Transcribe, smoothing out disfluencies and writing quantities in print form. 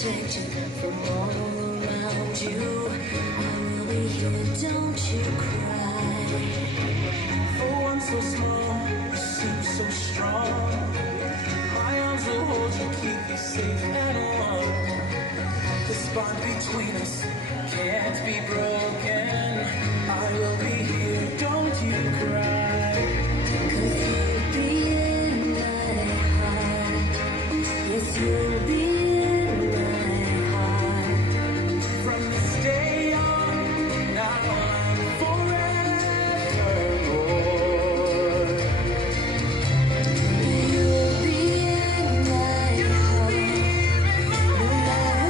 protect you from all around you. I will be here, don't you cry. For one so small, you seem so strong. My arms will hold you, keep you safe and warm. This bond between us can't be broken. I will be here, don't you cry. 'Cause you'll be in my heart. Yes, you